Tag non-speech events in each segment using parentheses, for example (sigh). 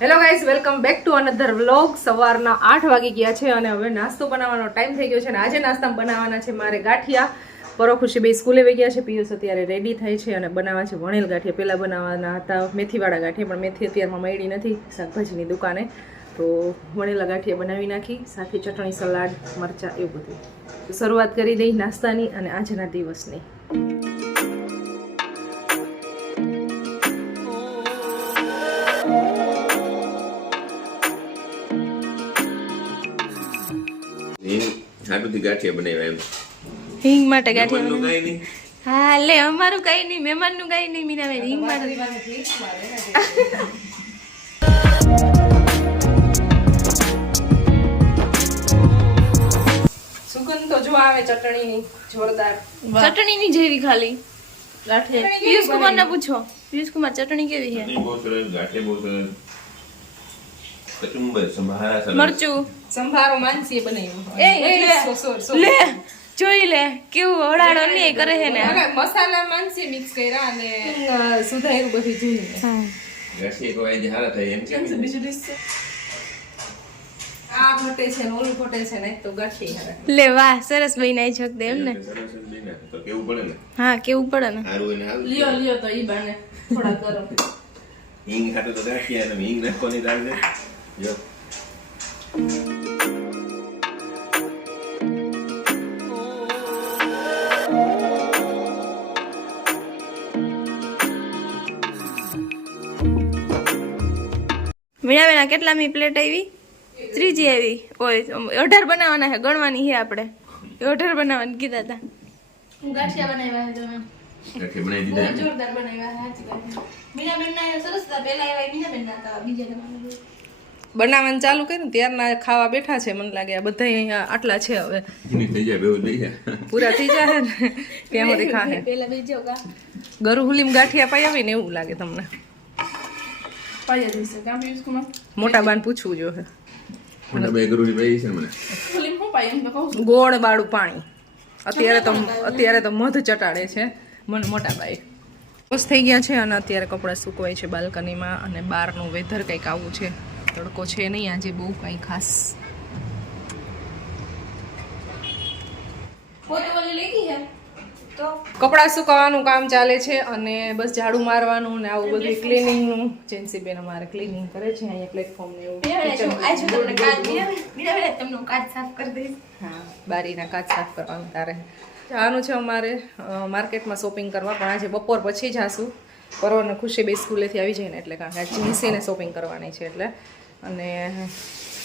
Hello guys welcome back to another vlog સવારના આઠ વાગી ગયા છે અને હવે નાસ્તો બનાવવાનો ટાઈમ થઈ ગયો છે અને આજે નાસ્તામાં બનાવવાના છે મારે ગાંઠિયા. પરો ખુશી બે સ્કૂલે વહી ગયા છે, પિયુષ અત્યારે રેડી થાય છે અને બનાવવા છે વણેલ ગાંઠિયા. પહેલાં બનાવવાના હતા મેથીવાળા ગાંઠિયા, પણ મેથી અત્યારમાં મળી નથી શાકભાજીની દુકાને. તો વણેલા ગાંઠિયા બનાવી નાખી, સાથે ચટણી, સલાડ, મરચાં, એવું બધું. શરૂઆત કરી દઈ નાસ્તાની અને આજના દિવસની. હાટુથી ગાંઠિયા બનાવ્યા એમ. હિંગ માટે ગાંઠિયા કાંઈ નહીં? હા લે અમારું કઈ નહીં મહેમાનનું કઈ નહીં મીનાબેન હિંગ માટે સુગંધ તો જો આવે ચટણીની જોરદાર. ચટણી ની જેવી ખાલી. ગાંઠિયા પિયુષ કુમાર ને પૂછો. પિયુષ કુમાર ચટણી કેવી છે? બહુ સરસ ગાંઠિયા બહુ સરસ. કચુંબર સંભારા સલાડ મરચું. સંભારો માનસીએ બનાવ્યો એ, એ, લે. જોઈ લે. કેવું હળાડો ને કરે છે ને. મસાલા માનસીએ મિક્સ કર્યા અને સુધાર્યું બધું જોઈને હા. રસી તો આજે હારા થાય એમ કેમ ને? આ ઘટે છે ને ઓલું ઘટે છે ને તો ગઠી હારે. લે વાહ સરસ બની છક દે એમ ને. તો કેવું પડે ને? હા કેવું પડે ને. હારું એને હારું લ્યો લ્યો તો ઈ બાને. થોડા કરો. હિંગ ખાતું તો ગાંઠિયા અને હિંગ નાખવાની દાળ જો મીણાબેન કેટલામી પ્લેટ આવી? ત્રીજી આવી. ઓય અઢાર બનાવવાના છે ગણવાની છે આપણે. અઢાર બનાવવાની કીધા હતા. ગાંઠિયા બનાવ્યા તમે. ગાંઠિયા બનાવી દીધા જોરદાર બનાવ્યા સાચી વાત મીનાબેન ના સરસ હતા પેલા એવા મીનાબેન ના હતા બીજા બનાવવાનું ચાલુ કર્યું ત્યારના ખાવા બેઠા છે. મને લાગે આ બધા અહીંયા આટલા છે હવે. પૂરા થઈ જાય ને? ત્યાં સુધી ખાહે. પેલા ગરુ હુલીમ ગાંઠિયા પાઈ આવીને એવું લાગે તમને. મોટા બાન પૂછવું જો ને ગોળ વાળું પાણી. અત્યારે તો અત્યારે તો મધ ચટાડે છે મને મોટા બાઈ ખુશ થઈ ગયા છે અને અત્યારે કપડાં સુકવાય છે બાલ્કનીમાં અને બહારનું વેધર કંઈક આવું છે. તડકો છે નહીં આજે બહુ કંઈ ખાસ. કપડાં સુકવવાનું કામ ચાલે છે અને બસ ઝાડુ મારવાનું ને આવું બધું ક્લિનિંગનું. જેન્સીબેન અમારે ક્લિનિંગ કરે છે અહીંયા પ્લેટફોર્મ ને એવું કાચ સાફ કરી દઈશ. હા બારીના કાચ સાફ કરવાનું તારે. જવાનું છે અમારે માર્કેટમાં શોપિંગ કરવા પણ આજે બપોર પછી જાશું પરોને ખુશી બે સ્કૂલેથી આવી જાય ને એટલે કારણ કે આજે શોપિંગ કરવાની છે એટલે. અને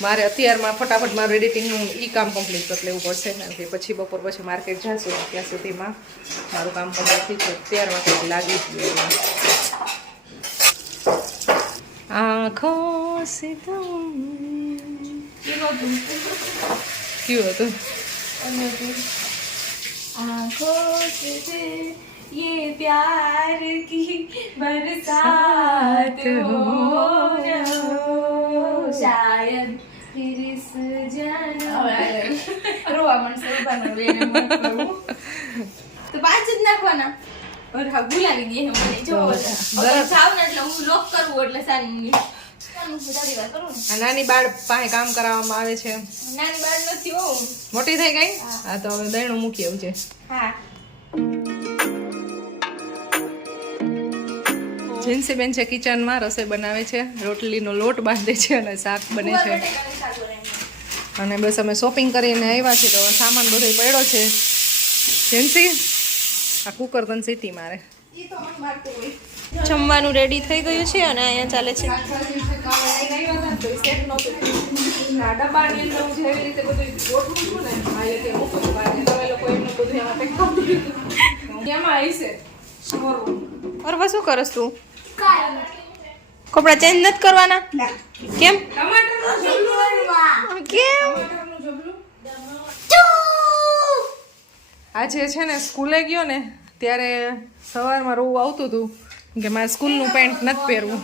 મારે અત્યારમાં ફટાફટ મારું એડિટિંગનું ઈ કામ કમ્પ્લીટ કરી લેવું પડશે કારણ કે પછી બપોર પછી માર્કેટ જશું ત્યાં સુધીમાં મારું કામ કમ્પ્લીટ થઈ છે અત્યારમાં કંઈક લાગી જ ગયું આંખો સે તુમ કેવું હતું? કયું હતું અને હતું आँखों से फिर ये प्यार की बरसात हो न हो शायद फिर इस जन्म રોવા મનસે ઉભાનો વેને મોકલું તો પાંચ જ નાખવાના અરે હા ભૂલાવી દઈએ મને જો બરાબર. જાવ ને એટલે હું લોક કરવું એટલે સારી મિનિટ તારી વાત કરું ને આ નાની બાળ પાસે કામ કરાવવામાં આવે છે નાની બાળ નથી હોઉં મોટી થઈ ગઈ હા તો હવે દયણું મૂકી આવું છે હા જીન્સી બેન છે કિચનમાં રસોઈ બનાવે છે રોટલીનો લોટ બાંધે છે અને શાક બને છે. અને બસ અમે શોપિંગ કરીને આવ્યા છીએ તો સામાન બધો પડ્યો છે. જીન્સી આ કુકર તને સીટી મારે. જમવાનું રેડી થઈ ગયું છે અને અહીંયા ચાલે છે. અરે શું કરસ તું? કપડા ચેન્જ નથી કરવાના? કેમ? કેમ? આજે છે ને સ્કૂલે ગયો ને ત્યારે સવારમાં રોવું આવતું હતું કે મારે સ્કૂલનું પેન્ટ નથી પહેરવું.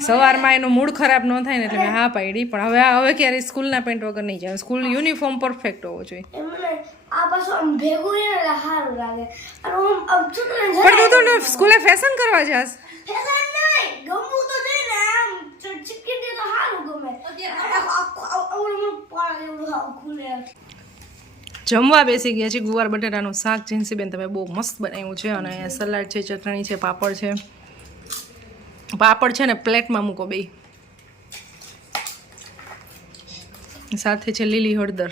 સવારમાં એનો મૂડ ખરાબ ન થાય ને એટલે મેં હા પાડી. પણ હવે હવે ક્યારે સ્કૂલના પેન્ટ વગર નહીં જાય સ્કૂલ યુનિફોર્મ પરફેક્ટ હોવો જોઈએ. પણ તું તો સ્કૂલે ફેશન કરવા જાસ જમવા બેસી ગયા છે ગુવાર બટેટાનું શાક. જીન્સીબેન તમે બહુ મસ્ત બનાવ્યું છે અને સલાડ છે ચટણી છે પાપડ છે. પાપડ છે ને પ્લેટમાં મૂકો બે સાથે છે લીલી હળદર.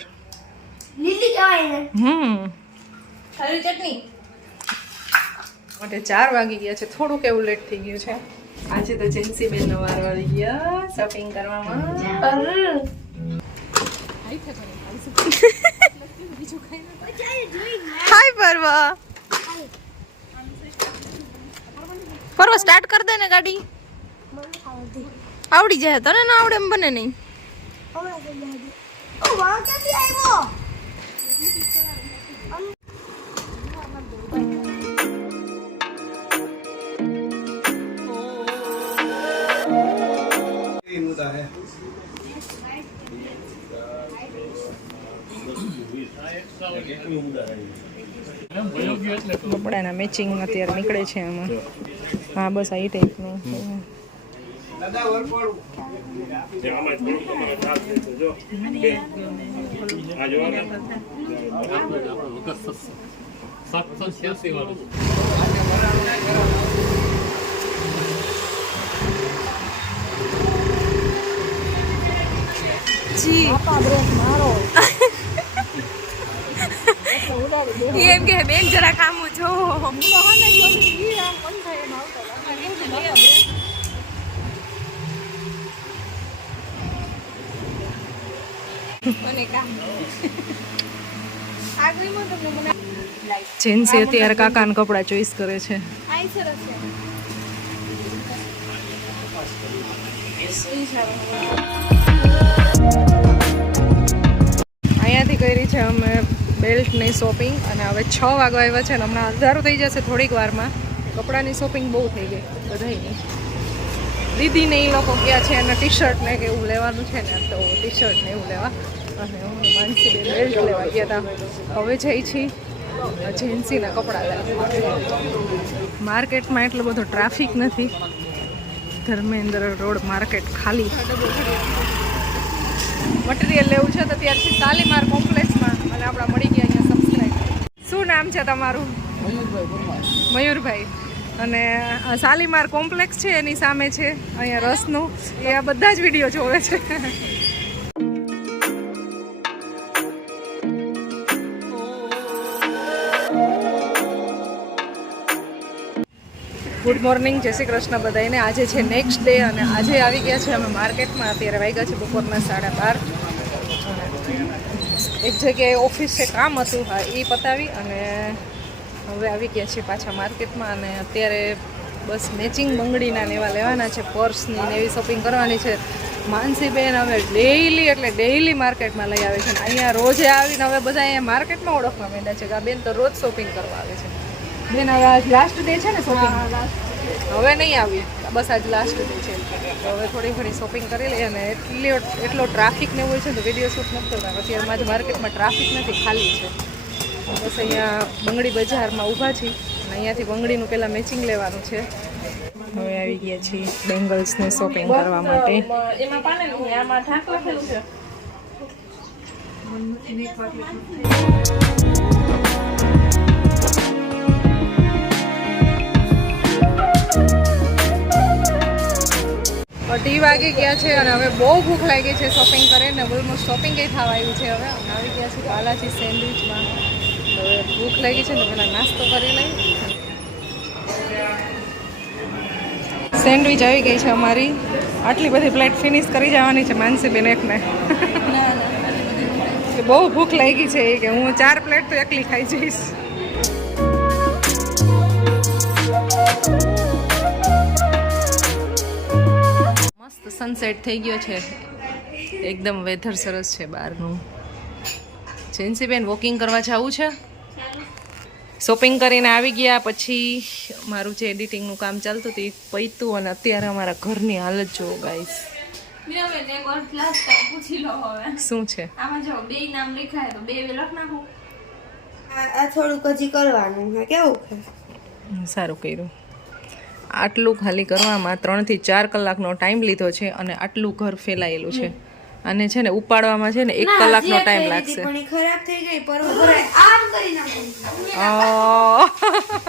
લીલી કહેવાય હમ. ખાલી ચટણી. માટે ચાર વાગી ગયા છે. થોડુંક એવું લેટ થઈ ગયું છે. આજે તો જેન્સીબેન નો વાર વાળી ગયા શોપિંગ કરવામાં. હાય પરવા. પરવા સ્ટાર્ટ કર દે ને ગાડી. આવડી જાય તને ના આવડે એમ બને નહીં. કપડાના મેચિંગ અત્યારે નીકળે છે આમાં. હા બસ આ ટાઈપનું સાતસો છ્યાસી વાળું જી. (laughs) એમ કે બેન જરા કામ જો મને કામ આગળમાં તમને મને જેન્સી અત્યારે કાકાના કપડાં ચોઈસ કરે છે. છે. અહીંયાથી કરી છે અમે બેલ્ટની શોપિંગ અને હવે છ વાગવા આવ્યા છે અને હમણાં અંધારું થઈ જશે થોડીક વારમાં. કપડાની શોપિંગ બહુ થઈ ગઈ બધાની દીદીને એ લોકો ગયા છે અને ટી શર્ટ ને કે એવું લેવાનું છે ને, તો ટી શર્ટ ને એવું લેવા. અને હું માનસી બેલ્ટ લેવા ગયા હતા હવે જઈ છીએ જેન્સીના કપડાં લેવા. માર્કેટમાં એટલો બધો ટ્રાફિક નથી. ધર્મેન્દ્ર રોડ માર્કેટ ખાલી. મટીરિયલ લેવું છે તો ત્યારથી શાલીમાર કોમ્પ્લેક્સમાં અને આપણા મળી ગયા અહીંયા સબસ્ક્રાઈબ શું નામ છે તમારું? મયુરભાઈ અને શાલીમાર કોમ્પ્લેક્સ છે, એની સામે છે, અહીંયા રસનું. એ આ બધા જ વીડિયો જોવે છે. ગુડ મોર્નિંગ જય શ્રી કૃષ્ણ બધાને આજે છે નેક્સ્ટ ડે અને આજે આવી ગયા છે અમે માર્કેટમાં. અત્યારે વાગ્યા છે બપોરના સાડા બાર. એક જગ્યાએ ઓફિસે કામ હતું, હા, એ પતાવી અને હવે આવી ગયા છે પાછા માર્કેટમાં અને અત્યારે બસ મેચિંગ બંગડીના ને એવા લેવાના છે પર્સની ને એવી શોપિંગ કરવાની છે. માનસીબેન હવે ડેઈલી એટલે ડેઈલી માર્કેટમાં લઈ આવે છે. અહીંયા રોજે આવીને હવે બધા અહીંયા માર્કેટમાં ઓળખવા માંડ્યા છે કે આ બેન તો રોજ શોપિંગ કરવા આવે છે. બેન હવે આજ લાસ્ટ ડે છે ને શોપિંગ હવે નહીં આવી બસ આજ લાસ્ટ ડે છે. તો હવે થોડી ઘણી શોપિંગ કરી લઈએ અને એટલી એટલો ટ્રાફિક ને એવું હોય છે ને તો વીડિયો શૂટ નથી કરતા. અત્યારમાં જ માર્કેટમાં ટ્રાફિક નથી ખાલી છે. બસ અહીંયા બંગડી બજારમાં ઊભા છીએ અને અહીંયાથી બંગડીનું પહેલાં મેચિંગ લેવાનું છે. હવે આવી ગયા છીએ બેંગલ્સને શોપિંગ કરવા માટે. એમાં પાને આમાં ઢાંક લખેલું છે. અઢી વાગી ગયા છે અને હવે બહુ ભૂખ લાગી છે શોપિંગ કરીને ઓલમોસ્ટ શોપિંગ એ થવા આવ્યું છે હવે. આવી ગયા છે બાલાજી સેન્ડવિચમાં. ભૂખ લાગી છે ને પહેલાં નાસ્તો કરી લઈ. સેન્ડવિચ આવી ગઈ છે અમારી. આટલી બધી પ્લેટ ફિનિશ કરી જવાની છે માનસીબેન એકને. કે બહુ ભૂખ લાગી છે એ કે હું ચાર પ્લેટ તો એકલી ખાઈ જઈશ. મસ્ત સનસેટ થઈ ગયો છે. એકદમ વેધર સરસ છે બહારનું. જેન્સીબેન વોકિંગ કરવા જવું છે? શોપિંગ કરીને આવી ગયા પછી મારું જે એડિટિંગનું કામ ચાલતું હતું એ પૈતું અને અત્યારે અમારા ઘરની હાલત જુઓ ગાઈસ શું છે? આમાં જો બે નામ લખાય તો બે બે લખ નાખું. આ થોડુંક હજી કરવાનું છે કેવું સારું કર્યું. આટલું ખાલી કરવામાં ત્રણથી ચાર કલાકનો ટાઈમ લીધો છે અને આટલું ઘર ફેલાયેલું છે. અને છે ને ઉપાડવામાં છે ને એક કલાકનો ટાઈમ લાગશે. ખરાબ થઈ ગઈ આમ કરી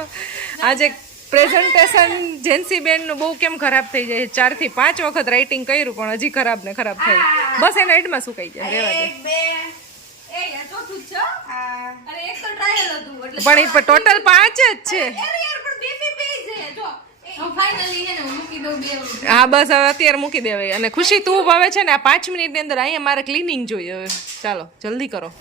(laughs) આજે પ્રેઝન્ટેશન જેન્સી બેનનું બહુ કેમ ખરાબ થઈ જાય છે? ચારથી પાંચ વખત રાઇટિંગ કર્યું પણ હજી ખરાબ ને ખરાબ થઈ બસ એના એડમાં સુકાઈ જાય રેવા દે. એક એ યાર ચોથું જ છે? હો. અરે એક તો ટ્રાયલ હતું એટલે પણ એ ટોટલ પાંચ જ છે. હા બસ હવે અત્યારે મૂકી દેવાય અને ખુશી, તું હવે છે ને આ પાંચ મિનિટની અંદર અહીંયા મારે ક્લિનિંગ જોઈએ હવે. ચાલો, જલ્દી કરો.